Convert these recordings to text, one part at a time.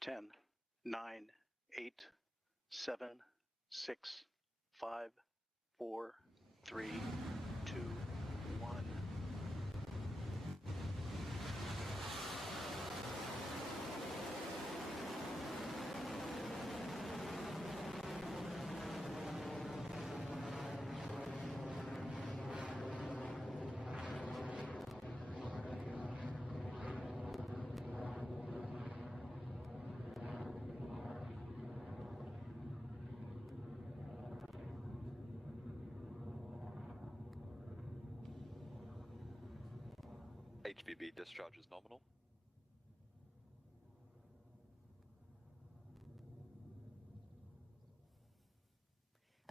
10, 9, 8, 7, 6, 5, 4, 3, 2, 1. HVB discharge is nominal.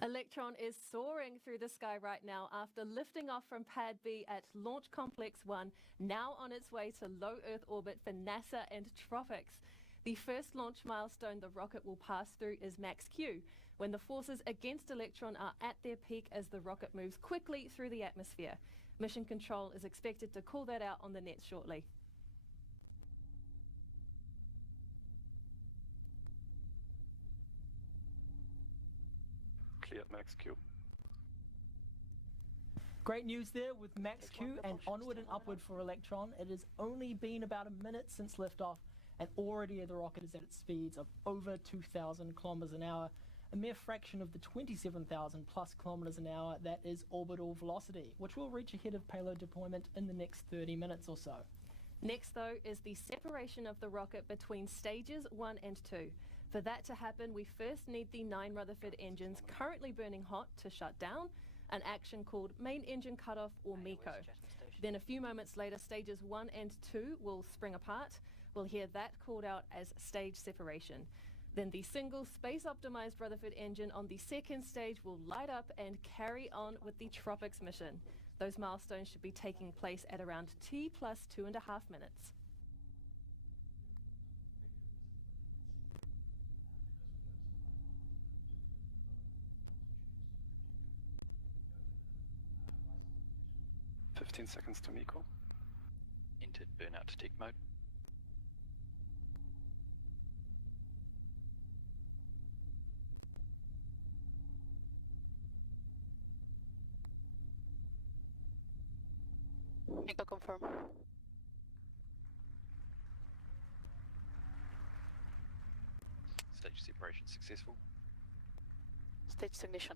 Electron is soaring through the sky right now after lifting off from Pad B at Launch Complex 1, now on its way to low Earth orbit for NASA and Tropics. The first launch milestone the rocket will pass through is max Q, when the forces against Electron are at their peak as the rocket moves quickly through the atmosphere. Mission Control is expected to call that out on the net shortly. Clear at max Q. Great news there with max Q and onward and upward for Electron. It has only been about a minute since liftoff, and already the rocket is at its speeds of over 2,000 kilometers an hour, a mere fraction of the 27,000 plus kilometers an hour that is orbital velocity, which will reach ahead of payload deployment in the next 30 minutes or so. Next, though, is the separation of the rocket between stages 1 and 2. For that to happen, we first need the 9 Rutherford engines currently burning hot to shut down, an action called main engine cutoff or MECO. Then a few moments later, stages 1 and 2 will spring apart. We'll hear that called out as stage separation. Then the single space-optimized Rutherford engine on the second stage will light up and carry on with the Tropics mission. Those milestones should be taking place at around T plus 2.5 minutes. "15 seconds to MECO. Entered burnout detect mode. MECO confirm. Stage separation successful. Stage ignition.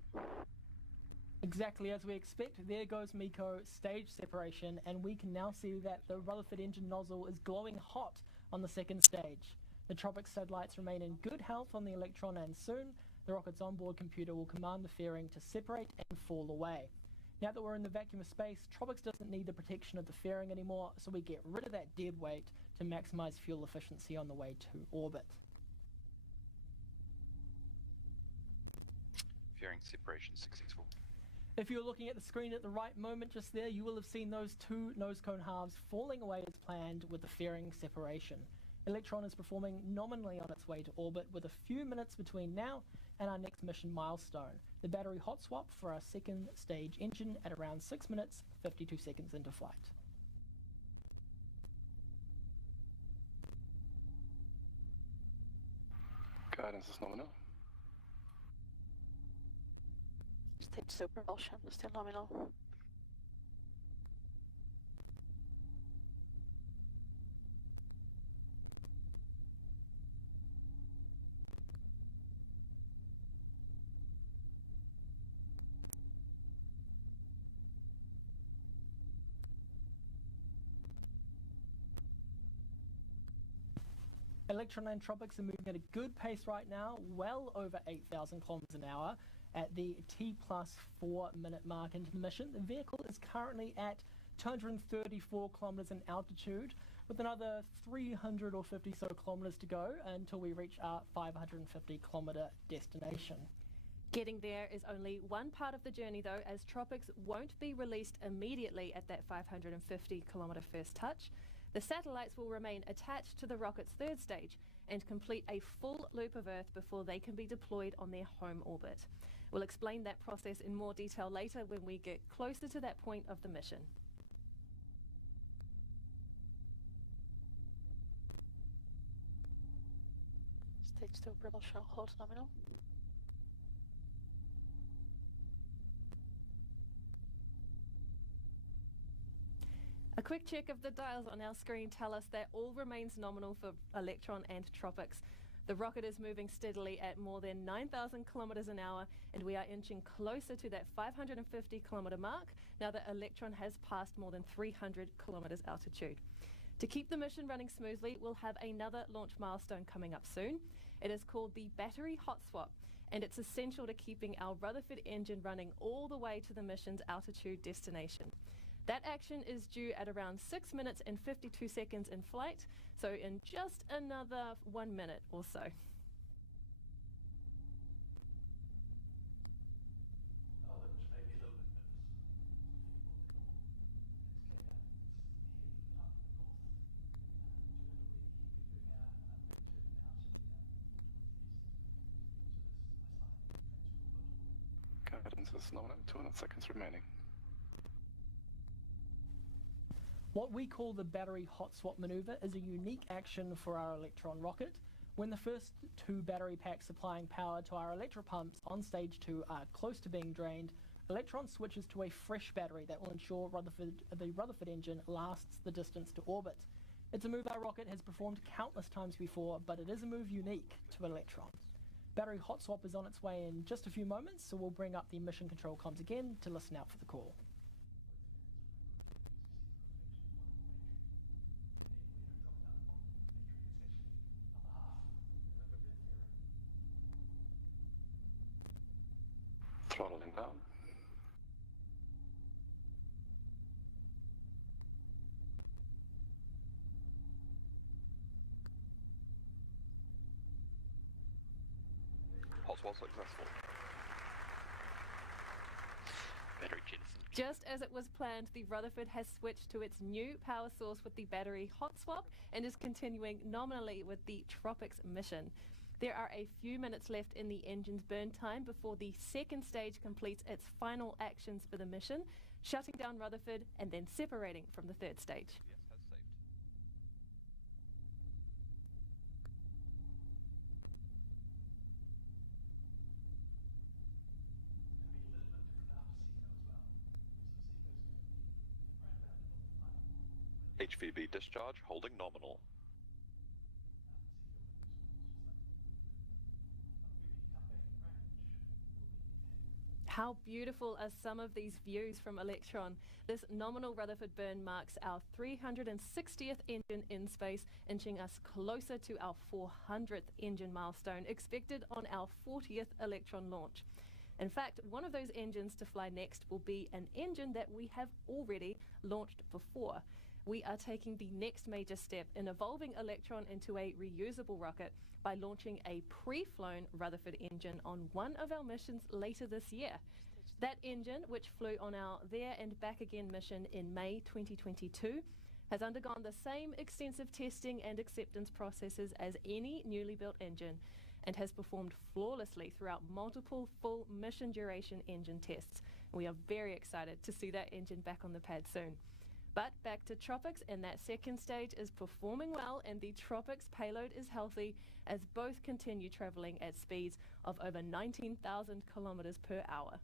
Exactly as we expect, there goes MECO, stage separation, and we can now see that the Rutherford engine nozzle is glowing hot on the second stage. The Tropics satellites remain in good health on the Electron, and soon the rocket's onboard computer will command the fairing to separate and fall away. Now that we're in the vacuum of space, Tropics doesn't need the protection of the fairing anymore, so we get rid of that dead weight to maximize fuel efficiency on the way to orbit. Fairing separation successful. If you're looking at the screen at the right moment just there, you will have seen those 2 nose cone halves falling away as planned with the fairing separation. Electron is performing nominally on its way to orbit with a few minutes between now and our next mission milestone, the battery hot swap for our second stage engine at around 6 minutes, 52 seconds into flight. Guidance is nominal. Stage superpropulsion, still nominal. Electron and Tropics are moving at a good pace right now, well over 8,000 kilometers an hour at the T plus 4 minute mark into the mission. The vehicle is currently at 234 kilometers in altitude, with another 300 or 50 so kilometers to go until we reach our 550 kilometer destination. Getting there is only one part of the journey though, as Tropics won't be released immediately at that 550 kilometer first touch. The satellites will remain attached to the rocket's third stage and complete a full loop of Earth before they can be deployed on their home orbit. We'll explain that process in more detail later when we get closer to that point of the mission. Stage 2 propulsion holds nominal. A quick check of the dials on our screen tell us that all remains nominal for Electron and Tropics. The rocket is moving steadily at more than 9,000 kilometers an hour, and we are inching closer to that 550 kilometer mark now that Electron has passed more than 300 kilometers altitude. To keep the mission running smoothly, we'll have another launch milestone coming up soon. It is called the battery hot swap, and it's essential to keeping our Rutherford engine running all the way to the mission's altitude destination. That action is due at around 6 minutes and 52 seconds in flight, so in just another 1 minute or so. Guidance is nominal, 200 seconds remaining. What we call the battery hot swap maneuver is a unique action for our Electron rocket. When the first two battery packs supplying power to our electropumps on stage 2 are close to being drained, Electron switches to a fresh battery that will ensure the Rutherford engine lasts the distance to orbit. It's a move our rocket has performed countless times before, but it is a move unique to Electron. Battery hot swap is on its way in just a few moments, so we'll bring up the mission control comms again to listen out for the call. Throttling down. Hot swap successful. Battery jettison. Just as it was planned, the Rutherford has switched to its new power source with the battery hot swap and is continuing nominally with the Tropics mission. There are a few minutes left in the engine's burn time before the second stage completes its final actions for the mission, shutting down Rutherford and then separating from the third stage. Yes, has saved. HVB discharge holding nominal. How beautiful are some of these views from Electron? This nominal Rutherford burn marks our 360th engine in space, inching us closer to our 400th engine milestone, expected on our 40th Electron launch. In fact, one of those engines to fly next will be an engine that we have already launched before. We are taking the next major step in evolving Electron into a reusable rocket by launching a pre-flown Rutherford engine on one of our missions later this year. That engine, which flew on our There and Back Again mission in May 2022, has undergone the same extensive testing and acceptance processes as any newly built engine and has performed flawlessly throughout multiple full mission duration engine tests. We are very excited to see that engine back on the pad soon. But back to Tropics, and that second stage is performing well, and the Tropics payload is healthy as both continue traveling at speeds of over 19,000 kilometers per hour.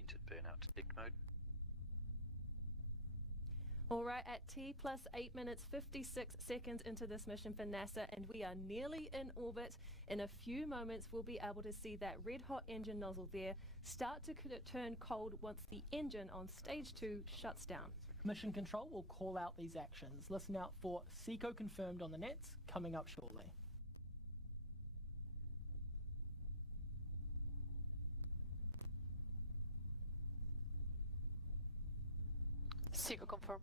Entered burnout to dig mode. All right, at T plus 8 minutes 56 seconds into this mission for NASA, and we are nearly in orbit. In a few moments, we'll be able to see that red hot engine nozzle there start to turn cold once the engine on stage 2 shuts down. Mission control will call out these actions. Listen out for SECO confirmed on the nets coming up shortly. SECO confirm.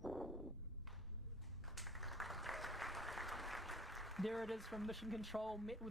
There it is from mission control, met with a